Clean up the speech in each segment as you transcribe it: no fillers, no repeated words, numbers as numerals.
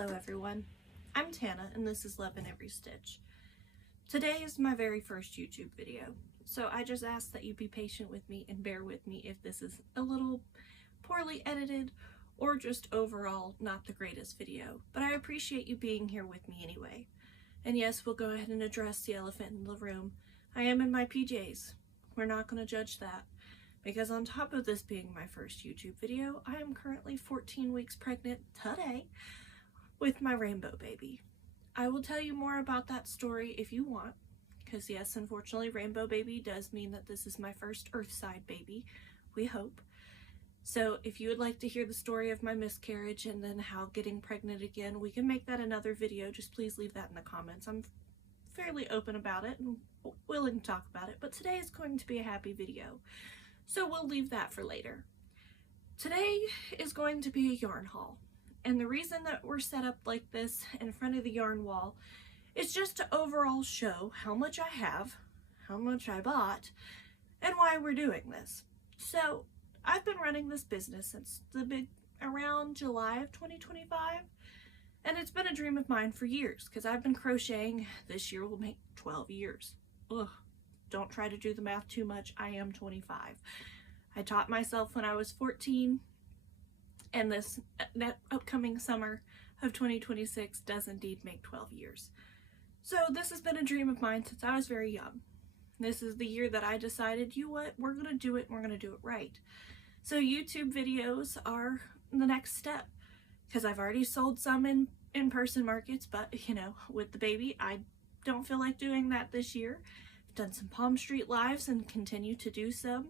Hello everyone, I'm Tana and this is Love in Every Stitch. Today is my very first YouTube video, so I just ask that you be patient with me and bear with me if this is a little poorly edited or just overall not the greatest video, but I appreciate you being here with me anyway. And yes, we'll go ahead and address the elephant in the room. I am in my PJs. We're not going to judge that. Because on top of this being my first YouTube video, I am currently 14 weeks pregnant today with my rainbow baby. I will tell you more about that story if you want, because yes, unfortunately, rainbow baby does mean that this is my first earthside baby, we hope. So if you would like to hear the story of my miscarriage and then how getting pregnant again, we can make that another video. Just please leave that in the comments. I'm fairly open about it and willing to talk about it, but today is going to be a happy video. So we'll leave that for later. Today is going to be a yarn haul. And the reason that we're set up like this in front of the yarn wall is just to overall show how much I have, how much I bought, and why we're doing this. So I've been running this business since around July of 2025, and it's been a dream of mine for years because I've been crocheting. This year will make 12 years. Ugh, don't try to do the math too much. I am 25. I taught myself when I was 14. And that upcoming summer of 2026 does indeed make 12 years. So this has been a dream of mine since I was very young. This is the year that I decided, you know what, we're going to do it and we're going to do it right. So YouTube videos are the next step, because I've already sold some in person markets, but you know, with the baby, I don't feel like doing that this year. I've done some Palmstreet lives and continue to do some.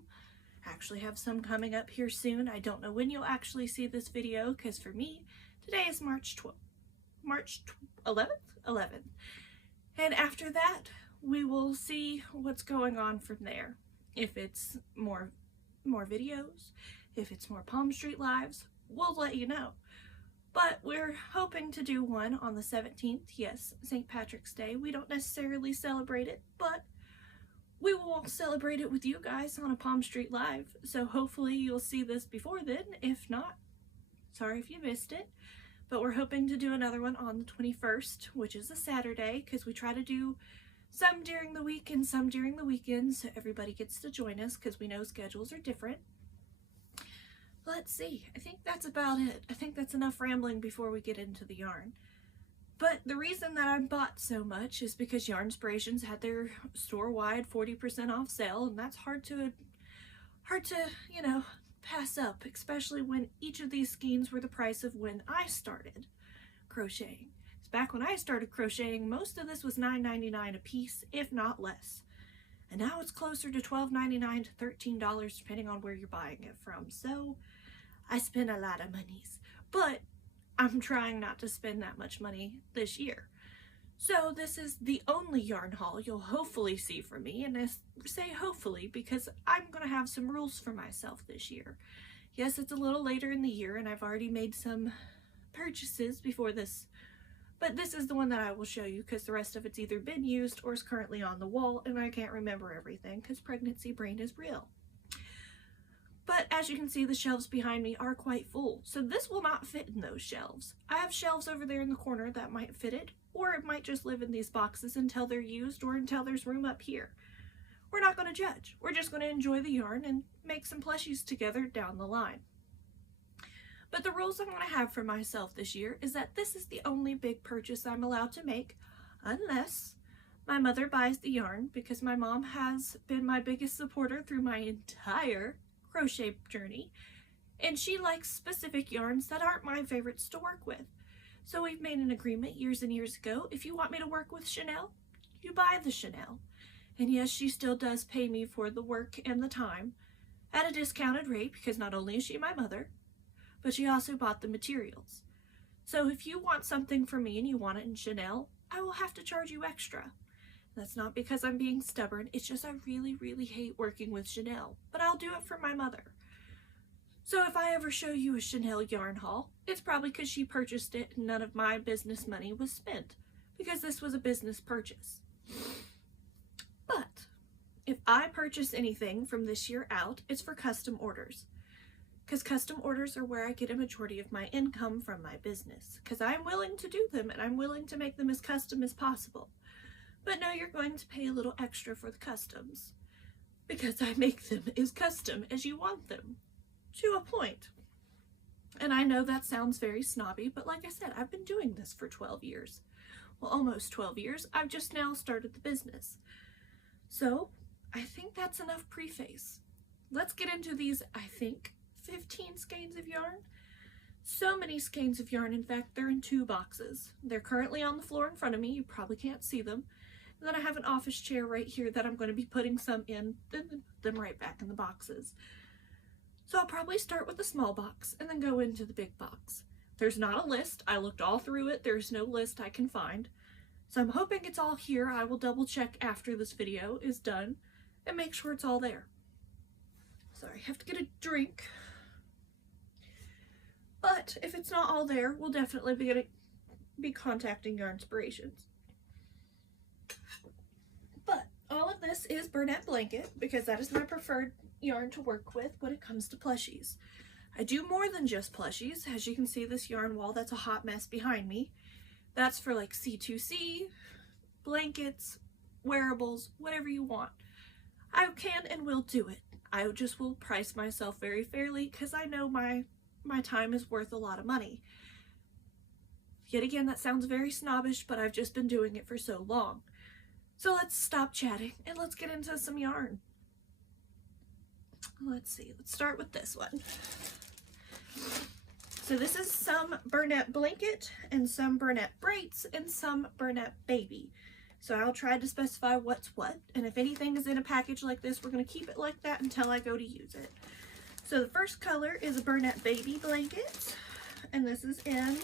Actually have some coming up here soon. I don't know when you'll actually see this video, because for me today is March 11th. And after that we will see what's going on from there. If it's more videos, if it's more Palmstreet lives, we'll let you know. But we're hoping to do one on the 17th. Yes, St. Patrick's Day. We don't necessarily celebrate it, but we will celebrate it with you guys on a Palmstreet live, so hopefully you'll see this before then. If not, sorry if you missed it, but we're hoping to do another one on the 21st, which is a Saturday, because we try to do some during the week and some during the weekends, so everybody gets to join us, because we know schedules are different. Let's see, I think that's about it. I think that's enough rambling before we get into the yarn. But the reason that I bought so much is because Yarnspirations had their store-wide 40% off sale, and that's hard to, you know, pass up, especially when each of these skeins were the price of when I started crocheting. Because back when I started crocheting, most of this was $9.99 a piece, if not less. And now it's closer to $12.99 to $13, depending on where you're buying it from. So I spent a lot of monies. But I'm trying not to spend that much money this year. So this is the only yarn haul you'll hopefully see from me, and I say hopefully because I'm going to have some rules for myself this year. Yes, it's a little later in the year and I've already made some purchases before this, but this is the one that I will show you because the rest of it's either been used or is currently on the wall and I can't remember everything because pregnancy brain is real. But as you can see, the shelves behind me are quite full, so this will not fit in those shelves. I have shelves over there in the corner that might fit it, or it might just live in these boxes until they're used or until there's room up here. We're not going to judge. We're just going to enjoy the yarn and make some plushies together down the line. But the rules I'm going to have for myself this year is that this is the only big purchase I'm allowed to make unless my mother buys the yarn, because my mom has been my biggest supporter through my entire crochet journey, and she likes specific yarns that aren't my favorites to work with. So we've made an agreement years and years ago, if you want me to work with Chanel, you buy the Chanel. And yes, she still does pay me for the work and the time at a discounted rate, because not only is she my mother, but she also bought the materials. So if you want something from me and you want it in Chanel, I will have to charge you extra. That's not because I'm being stubborn, it's just I really, really hate working with Chanel, but I'll do it for my mother. So if I ever show you a Chanel yarn haul, it's probably because she purchased it and none of my business money was spent, because this was a business purchase. But if I purchase anything from this year out, it's for custom orders. because custom orders are where I get a majority of my income from my business, because I'm willing to do them and I'm willing to make them as custom as possible. But no, you're going to pay a little extra for the customs, because I make them as custom as you want them, to a point. And I know that sounds very snobby, but like I said, I've been doing this for 12 years. Well, almost 12 years. I've just now started the business. So I think that's enough preface. Let's get into these, I think, 15 skeins of yarn. So many skeins of yarn. In fact, they're in 2 boxes. They're currently on the floor in front of me. You probably can't see them. And then I have an office chair right here that I'm going to be putting some in, then them right back in the boxes. So I'll probably start with the small box and then go into the big box. There's not a list. I looked all through it. There's no list I can find. So I'm hoping it's all here. I will double check after this video is done and make sure it's all there. Sorry, I have to get a drink. But if it's not all there, we'll definitely be contacting Yarnspirations. But all of this is Burnette Blanket, because that is my preferred yarn to work with when it comes to plushies. I do more than just plushies. As you can see, this yarn wall, that's a hot mess behind me. That's for like C2C, blankets, wearables, whatever you want. I can and will do it. I just will price myself very fairly, because I know my time is worth a lot of money. Yet again, that sounds very snobbish, but I've just been doing it for so long. So let's stop chatting and let's get into some yarn. Let's see, let's start with this one. So this is some Burnette Blanket and some Burnette Braids and some Burnette Baby. So I'll try to specify what's what, and if anything is in a package like this, we're going to keep it like that until I go to use it. So the first color is a Burnette Baby blanket, and this is in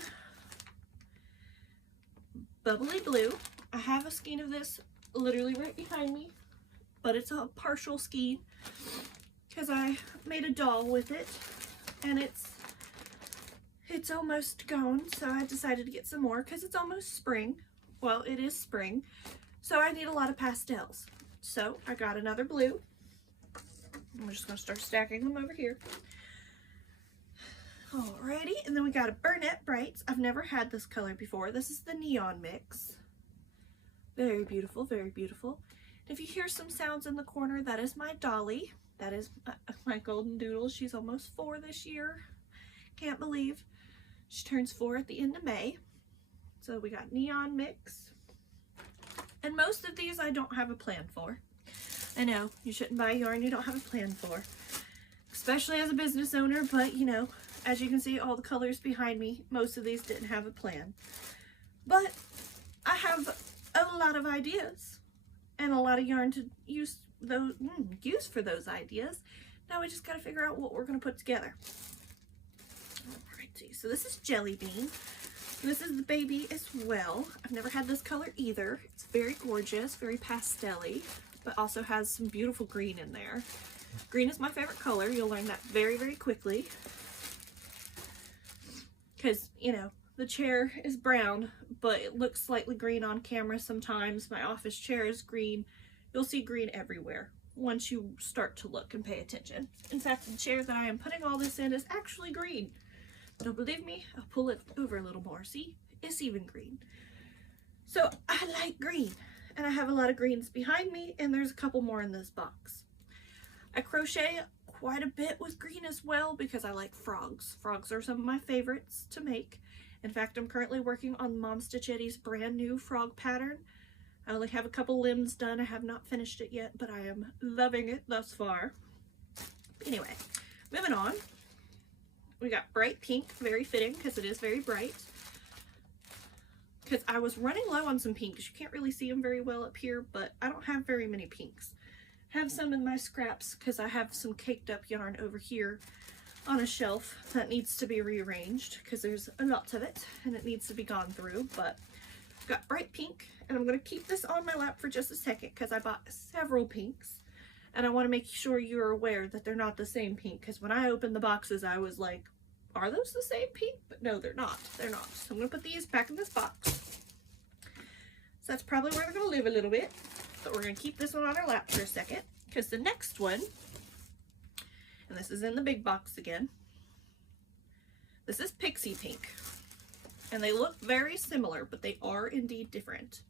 Bubbly Blue. I have a skein of this literally right behind me, but it's a partial skein because I made a doll with it, and it's almost gone, so I decided to get some more because it's almost spring. Well, it is spring, so I need a lot of pastels. So I got another blue. I'm just going to start stacking them over here. Alrighty, and then we got a Burnette Brights. I've never had this color before. This is the neon mix. Very beautiful, very beautiful. If you hear some sounds in the corner, that is my dolly. That is my golden doodle. She's almost 4 this year. Can't believe. She turns 4 at the end of May. So we got neon mix. And most of these I don't have a plan for. I know, you shouldn't buy yarn you don't have a plan for. Especially as a business owner, but you know, as you can see, all the colors behind me, most of these didn't have a plan. But I have a lot of ideas and a lot of yarn to use for those ideas. Now we just got to figure out what we're going to put together. Alrighty, so this is Jelly Bean. This is the baby as well. I've never had this color either. It's very gorgeous, very pastel-y, but also has some beautiful green in there. Green is my favorite color. You'll learn that very, very quickly. Because, you know, the chair is brown, but it looks slightly green on camera sometimes. My office chair is green. You'll see green everywhere once you start to look and pay attention. In fact, the chair that I am putting all this in is actually green. Don't believe me? I'll pull it over a little more. See? It's even green. So I like green, and I have a lot of greens behind me, and there's a couple more in this box. I crochet quite a bit with green as well because I like frogs. Frogs are some of my favorites to make. In fact, I'm currently working on Mom Stitch Eddie's brand new frog pattern. I only have a couple limbs done. I have not finished it yet, but I am loving it thus far. Anyway, moving on. We got bright pink, very fitting because it is very bright. Because I was running low on some pinks. You can't really see them very well up here, but I don't have very many pinks. I have some in my scraps because I have some caked up yarn over here on a shelf that needs to be rearranged because there's a lot of it and it needs to be gone through. But I've got bright pink, and I'm going to keep this on my lap for just a second because I bought several pinks. And I want to make sure you're aware that they're not the same pink, because when I opened the boxes, I was like, are those the same pink? But no, they're not. They're not. So I'm going to put these back in this box. So that's probably where they're going to live a little bit. But we're going to keep this one on our lap for a second, because the next one, and this is in the big box again, This is Pixie Pink. And they look very similar, but they are indeed different.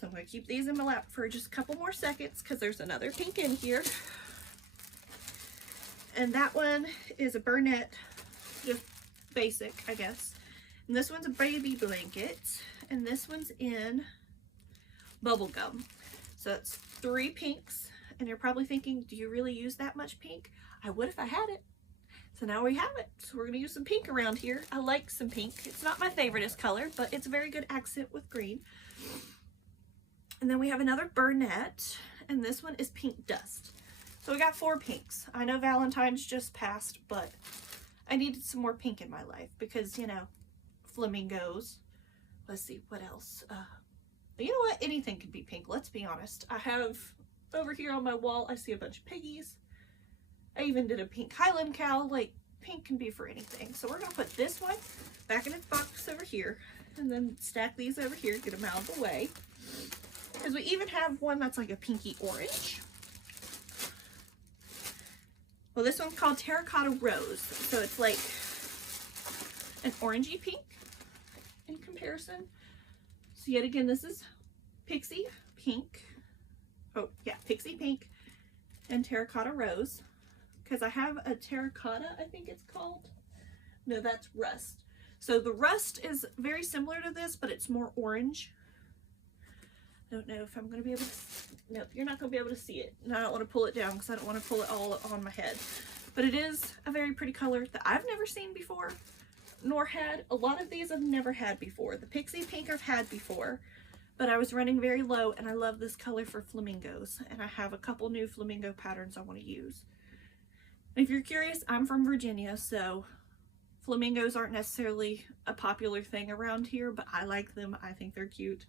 So I'm going to keep these in my lap for just a couple more seconds because there's another pink in here. And that one is a Burnett, just basic, I guess. And this one's a baby blanket. And this one's in Bubblegum. So it's 3 pinks. And you're probably thinking, do you really use that much pink? I would if I had it. So now we have it. So we're going to use some pink around here. I like some pink. It's not my favoriteest color, but it's a very good accent with green. And then we have another Burnett, and this one is Pink Dust. So we got 4 pinks. I know Valentine's just passed, but I needed some more pink in my life because, you know, flamingos. Let's see, what else? You know what? Anything can be pink, let's be honest. I have, over here on my wall, I see a bunch of piggies. I even did a pink Highland cow. Like, pink can be for anything. So we're going to put this one back in its box over here, and then stack these over here, get them out of the way. Because we even have one that's like a pinky orange. Well, this one's called Terracotta Rose. So it's like an orangey pink in comparison. So yet again, this is Pixie Pink. Oh, yeah, Pixie Pink and Terracotta Rose. Because I have a terracotta, I think it's called. No, that's rust. So the rust is very similar to this, but it's more orange. I don't know if I'm going to be able to... Nope, you're not going to be able to see it. And I don't want to pull it down because I don't want to pull it all on my head. But it is a very pretty color that I've never seen before, nor had. A lot of these I've never had before. The Pixie Pink I've had before, but I was running very low, and I love this color for flamingos. And I have a couple new flamingo patterns I want to use. If you're curious, I'm from Virginia, so flamingos aren't necessarily a popular thing around here, but I like them. I think they're cute.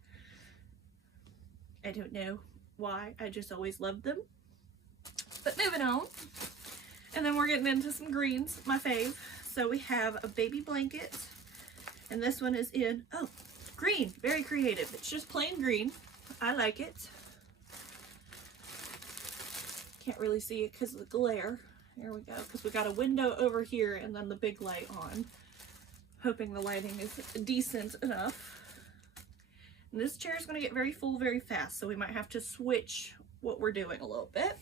I don't know why. I just always loved them. But moving on. And then we're getting into some greens, my fave. So we have a baby blanket, and this one is in, oh, green. Very creative. It's just plain green. I like it. Can't really see it because of the glare. Here we go, because we got a window over here and then the big light on. Hoping the lighting is decent enough. And this chair is going to get very full very fast, so we might have to switch what we're doing a little bit.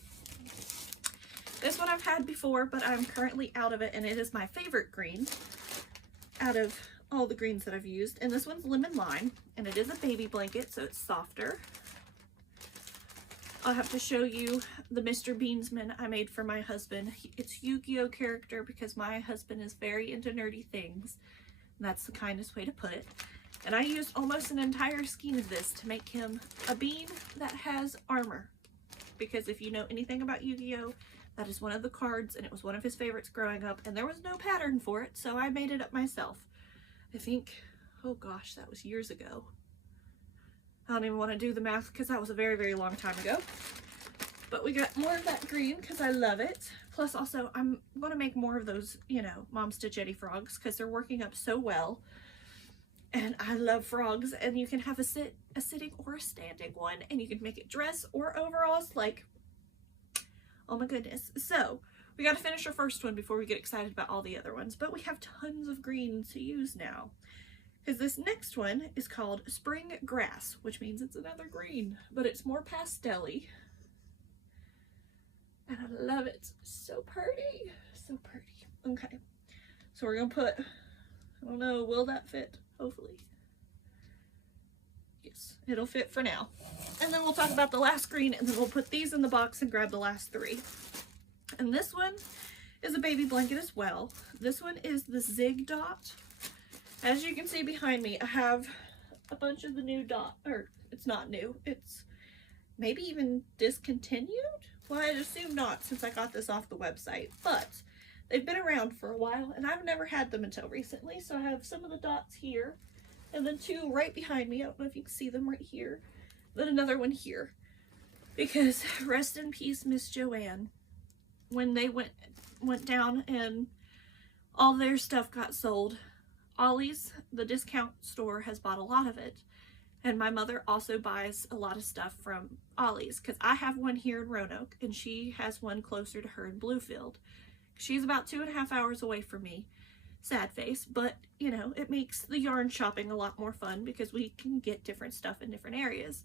This one I've had before, but I'm currently out of it, and it is my favorite green out of all the greens that I've used. And this one's Lemon Lime, and it is a baby blanket, so it's softer. I'll have to show you the Mr. Beansman I made for my husband. It's Yu-Gi-Oh character because my husband is very into nerdy things. And that's the kindest way to put it. And I used almost an entire skein of this to make him a bean that has armor. Because if you know anything about Yu-Gi-Oh, that is one of the cards, and it was one of his favorites growing up, and there was no pattern for it, so I made it up myself. I think, oh gosh, that was years ago. I don't even want to do the math because that was a very, very long time ago. But we got more of that green because I love it. Plus also, I'm going to make more of those, you know, Mom Stitch Eddie frogs because they're working up so well. And I love frogs, and you can have a sitting or a standing one, and you can make it dress or overalls. Like, oh my goodness. So we got to finish our first one before we get excited about all the other ones. But we have tons of green to use now. Because this next one is called Spring Grass, which means it's another green, but it's more pastel-y. And I love it. So pretty. So pretty. Okay. So we're going to put, I don't know, will that fit? Hopefully. Yes, it'll fit for now. And then we'll talk about the last green, and then we'll put these in the box and grab the last 3. And this one is a baby blanket as well. This one is the Zig Dot. As you can see behind me, I have a bunch of the new dot, or it's not new, it's maybe even discontinued? Well, I'd assume not since I got this off the website, but they've been around for a while, and I've never had them until recently. So I have some of the dots here, and then 2 right behind me. I don't know if you can see them right here, then another one here. Because rest in peace, Miss Joanne. When they went down and all their stuff got sold, Ollie's, the discount store, has bought a lot of it. And my mother also buys a lot of stuff from Ollie's because I have one here in Roanoke and she has one closer to her in Bluefield. She's about 2.5 hours away from me. sad face, but you know, it makes the yarn shopping a lot more fun because we can get different stuff in different areas.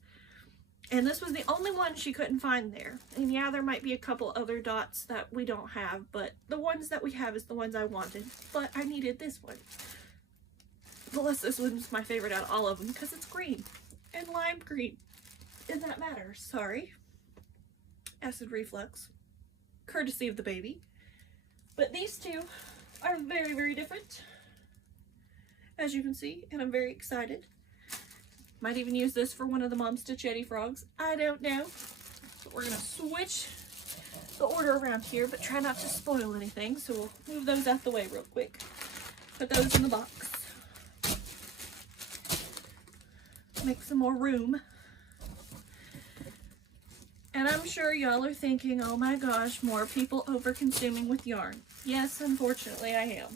And this was the only one she couldn't find there. And yeah, there might be a couple other dots that we don't have, but the ones that we have is the ones I wanted. But I needed this one. Plus, this one's my favorite out of all of them because it's green and lime green. And that matters. Sorry. Acid reflux. Courtesy of the baby. But these two are very, very different, as you can see, and I'm very excited. Might even use this for one of the Mom Stitch Eddie frogs. I don't know. So we're gonna switch the order around here, but try not to spoil anything. So we'll move those out the way real quick. Put those in the box. Make some more room. And I'm sure y'all are thinking, oh my gosh, more people over consuming with yarn. Yes, unfortunately I am.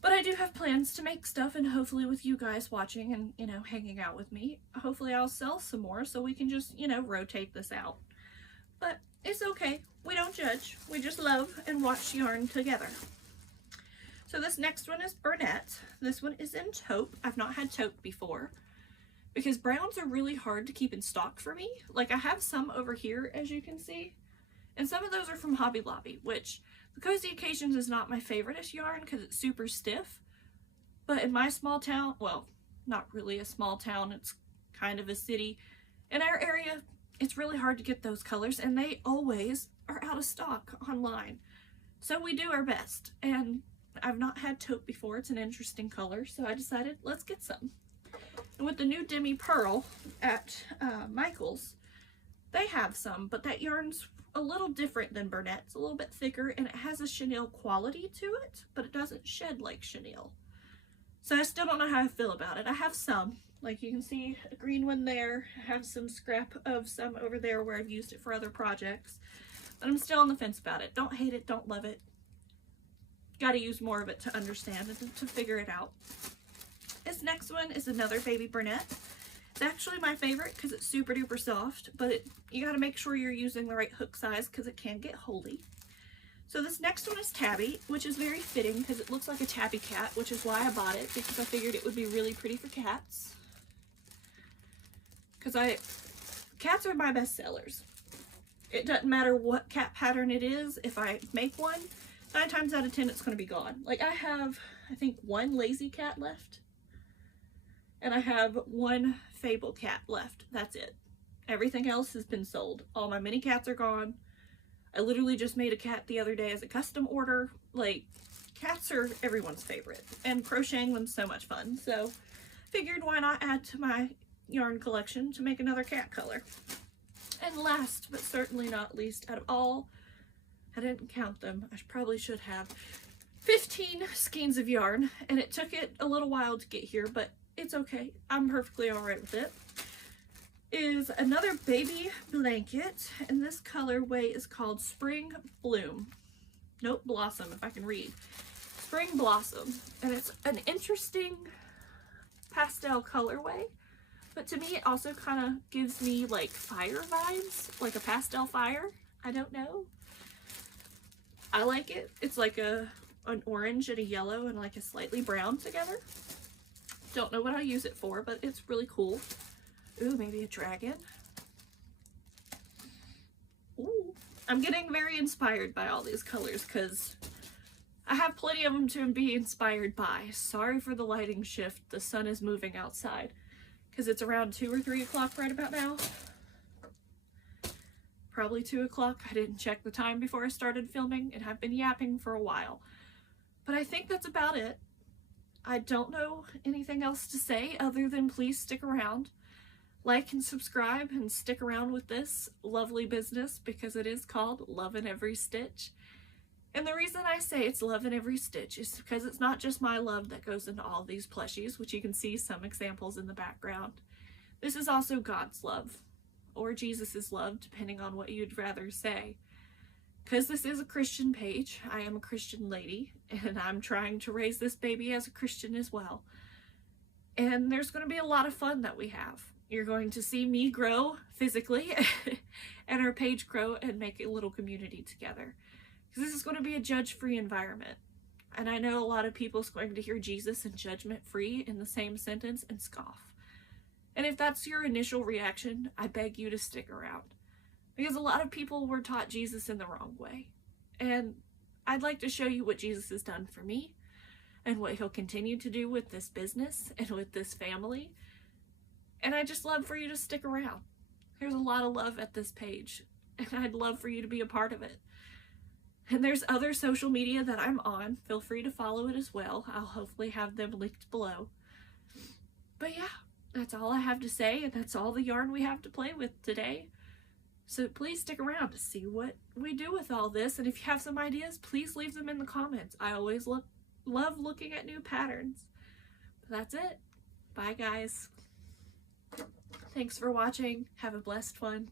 But I do have plans to make stuff, and hopefully with you guys watching and, you know, hanging out with me, hopefully I'll sell some more so we can just, you know, rotate this out. But it's okay. We don't judge. We just love and watch yarn together. So this next one is Burnett. This one is in taupe. I've not had taupe before because browns are really hard to keep in stock for me. Like, I have some over here, as you can see, and some of those are from Hobby Lobby, which the Cozy Occasions is not my favoriteest yarn because it's super stiff. But in my small town, well, not really a small town, it's kind of a city. In our area, it's really hard to get those colors, and they always are out of stock online. So we do our best, and I've not had taupe before. It's an interesting color, so I decided let's get some. And with the new Demi Pearl at Michael's, they have some, but that yarn's a little different than Burnett. It's a little bit thicker, and it has a chenille quality to it, but it doesn't shed like chenille. So I still don't know how I feel about it. I have some, like you can see a green one there. I have some scrap of some over there where I've used it for other projects, but I'm still on the fence about it. Don't hate it, don't love it. Got to use more of it to understand and to figure it out. This next one is another baby Burnett. It's actually my favorite because it's super duper soft, but you got to make sure you're using the right hook size because it can get holey. So this next one is Tabby, which is very fitting because it looks like a tabby cat, which is why I bought it, because I figured it would be really pretty for cats. Because cats are my best sellers. It doesn't matter what cat pattern it is. If I make one, 9 times out of 10 it's going to be gone. Like, I have, I think, 1 lazy cat left. And I have 1 fable cat left. That's it. Everything else has been sold. All my mini cats are gone. I literally just made a cat the other day as a custom order. Like, cats are everyone's favorite. And crocheting them's so much fun. So, figured why not add to my yarn collection to make another cat color. And last, but certainly not least, out of all, I didn't count them. I probably should have. 15 skeins of yarn. And it took it a little while to get here, but it's okay. I'm perfectly alright with it. Is another baby blanket, and this colorway is called Spring Bloom. Nope, Blossom, if I can read. Spring Blossom. And it's an interesting pastel colorway, but to me it also kind of gives me like fire vibes, like a pastel fire. I don't know. I like it. It's like an orange and a yellow and like a slightly brown together. Don't know what I'll use it for, but it's really cool. Ooh, maybe a dragon. Ooh. I'm getting very inspired by all these colors because I have plenty of them to be inspired by. Sorry for the lighting shift. The sun is moving outside because it's around 2 or 3 o'clock right about now. Probably 2 o'clock. I didn't check the time before I started filming and have been yapping for a while. But I think that's about it. I don't know anything else to say other than please stick around. Like and subscribe and stick around with this lovely business because it is called LuvinEveryStitch. And the reason I say it's LuvinEveryStitch is because it's not just my love that goes into all these plushies, which you can see some examples in the background. This is also God's love, or Jesus's love, depending on what you'd rather say. Because this is a Christian page, I am a Christian lady, and I'm trying to raise this baby as a Christian as well. And there's going to be a lot of fun that we have. You're going to see me grow physically, and our page grow and make a little community together. Because this is going to be a judge-free environment. And I know a lot of people's going to hear Jesus and judgment free in the same sentence and scoff. And if that's your initial reaction, I beg you to stick around. Because a lot of people were taught Jesus in the wrong way. And I'd like to show you what Jesus has done for me and what he'll continue to do with this business and with this family. And I'd just love for you to stick around. There's a lot of love at this page, and I'd love for you to be a part of it. And there's other social media that I'm on. Feel free to follow it as well. I'll hopefully have them linked below. But yeah, that's all I have to say, and that's all the yarn we have to play with today. So please stick around to see what we do with all this, and if you have some ideas, please leave them in the comments. I always love looking at new patterns. But that's it. Bye, guys. Thanks for watching. Have a blessed one.